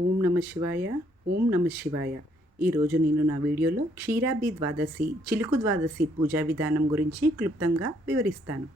ఓం నమ శివాయ ఓం నమ శివాయ. ఈరోజు నేను నా వీడియోలో క్షీరాబ్ది ద్వాదశి చిలుకు ద్వాదశి పూజా విధానం గురించి క్లుప్తంగా వివరిస్తాను.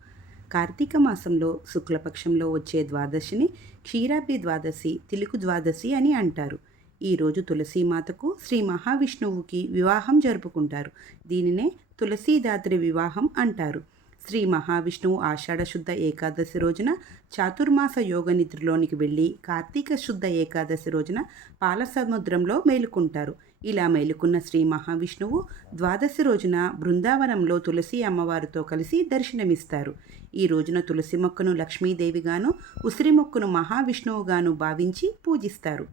కార్తీక మాసంలో శుక్లపక్షంలో వచ్చే ద్వాదశిని క్షీరాబ్ది ద్వాదశి తిలుకు ద్వాదశి అని అంటారు. ఈరోజు తులసీమాతకు శ్రీ మహావిష్ణువుకి వివాహం జరుపుకుంటారు. దీనినే తులసీదాత్రి వివాహం అంటారు. శ్రీ మహావిష్ణువు ఆషాఢ శుద్ధ ఏకాదశి రోజున చాతుర్మాస యోగ నిద్రలోనికి వెళ్ళి కార్తీక శుద్ధ ఏకాదశి రోజున పాల సముద్రంలో మేలుకుంటారు. ఇలా మేలుకున్న శ్రీ మహావిష్ణువు ద్వాదశి రోజున బృందావనంలో తులసి అమ్మవారితో కలిసి దర్శనమిస్తారు. ఈ రోజున తులసి మొక్కను లక్ష్మీదేవిగాను ఉసిరి మొక్కను మహావిష్ణువుగాను భావించి పూజిస్తారు.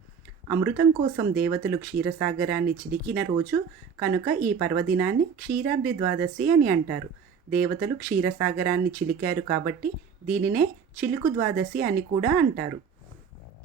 అమృతం కోసం దేవతలు క్షీరసాగరాన్ని చిలికిన రోజు కనుక ఈ పర్వదినాన్ని క్షీరాబ్ది ద్వాదశి అని అంటారు. దేవతలు క్షీరసాగరాన్ని చిలికారు కాబట్టి దీనినే చిలుకు ద్వాదశి అని కూడా అంటారు.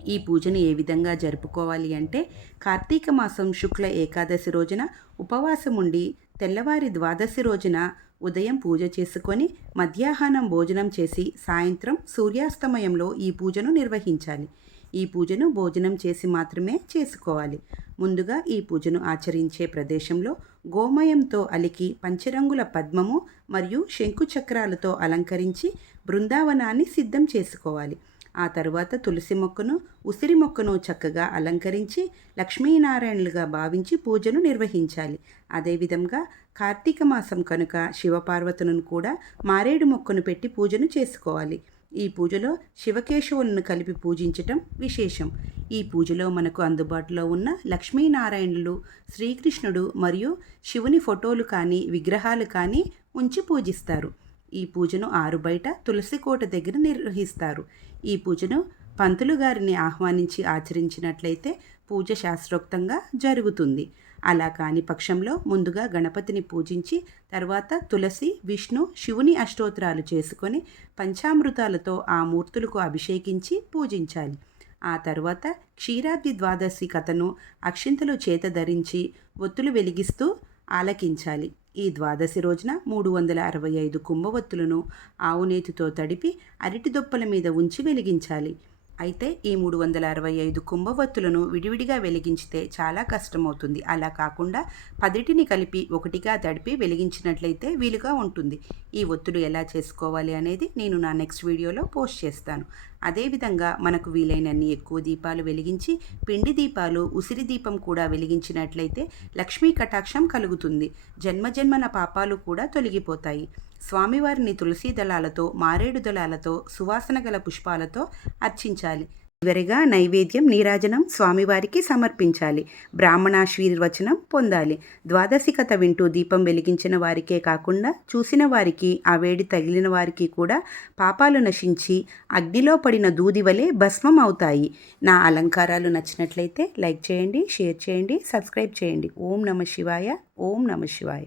ఈ పూజను ఏ విధంగా జరుపుకోవాలి అంటే కార్తీక మాసం శుక్ల ఏకాదశి రోజున ఉపవాసం ఉండి తెల్లవారి ద్వాదశి రోజున ఉదయం పూజ చేసుకొని మధ్యాహ్నం భోజనం చేసి సాయంత్రం సూర్యాస్తమయంలో ఈ పూజను నిర్వహించాలి. ఈ పూజను భోజనం చేసి మాత్రమే చేసుకోవాలి. ముందుగా ఈ పూజను ఆచరించే ప్రదేశంలో గోమయంతో అలికి పంచరంగుల పద్మము మరియు శంకుచక్రాలతో అలంకరించి బృందావనాన్ని సిద్ధం చేసుకోవాలి. ఆ తరువాత తులసి మొక్కను ఉసిరి మొక్కను చక్కగా అలంకరించి లక్ష్మీనారాయణలుగా భావించి పూజను నిర్వహించాలి. అదేవిధంగా కార్తీక మాసం కనుక శివపార్వతులను కూడా మారేడు మొక్కను పెట్టి పూజను చేసుకోవాలి. ఈ పూజలో శివకేశవులను కలిపి పూజించటం విశేషం. ఈ పూజలో మనకు అందుబాటులో ఉన్న లక్ష్మీనారాయణులు శ్రీకృష్ణుడు మరియు శివుని ఫోటోలు కానీ విగ్రహాలు కానీ ఉంచి పూజిస్తారు. ఈ పూజను ఆరు బయట తులసి కోట దగ్గర నిర్వహిస్తారు. ఈ పూజను పంతులు గారిని ఆహ్వానించి ఆచరించినట్లయితే పూజ శాస్త్రోక్తంగా జరుగుతుంది. అలా కాని పక్షంలో ముందుగా గణపతిని పూజించి తర్వాత తులసి విష్ణు శివుని అష్టోత్తరాలు చేసుకొని పంచామృతాలతో ఆ మూర్తులకు అభిషేకించి పూజించాలి. ఆ తర్వాత క్షీరాబ్ది ద్వాదశి కథను అక్షింతలు చేత ధరించి ఒత్తులు వెలిగిస్తూ ఆలకించాలి. ఈ ద్వాదశి రోజున మూడు వందల అరవై ఐదు కుంభవత్తులను ఆవునేతితో తడిపి అరటి దొప్పల మీద ఉంచి వెలిగించాలి. అయితే ఈ మూడు వందల అరవై ఐదు కుంభవత్తులను విడివిడిగా వెలిగించితే చాలా కష్టమవుతుంది. అలా కాకుండా పదిటిని కలిపి ఒకటిగా తడిపి వెలిగించినట్లయితే వీలుగా ఉంటుంది. ఈ ఒత్తులు ఎలా చేసుకోవాలి అనేది నేను నా నెక్స్ట్ వీడియోలో పోస్ట్ చేస్తాను. అదేవిధంగా మనకు వీలైనన్ని ఎక్కువ దీపాలు వెలిగించి పిండి దీపాలు ఉసిరి దీపం కూడా వెలిగించినట్లయితే లక్ష్మీ కటాక్షం కలుగుతుంది. జన్మజన్మల పాపాలు కూడా తొలగిపోతాయి. స్వామివారిని తులసీ దళాలతో మారేడు దళాలతో సువాసన గల పుష్పాలతో అర్చించాలి. చివరిగా నైవేద్యం నీరాజనం స్వామివారికి సమర్పించాలి. బ్రాహ్మణాశీర్వచనం పొందాలి. ద్వాదశి కథ వింటూ దీపం వెలిగించిన వారికే కాకుండా చూసిన వారికి ఆ వేడి తగిలిన వారికి కూడా పాపాలు నశించి అగ్నిలో పడిన దూది వలె భస్మం అవుతాయి. నా అలంకారాలు నచ్చినట్లయితే లైక్ చేయండి షేర్ చేయండి సబ్స్క్రైబ్ చేయండి. ఓం నమ శివాయ ఓం నమ శివాయ.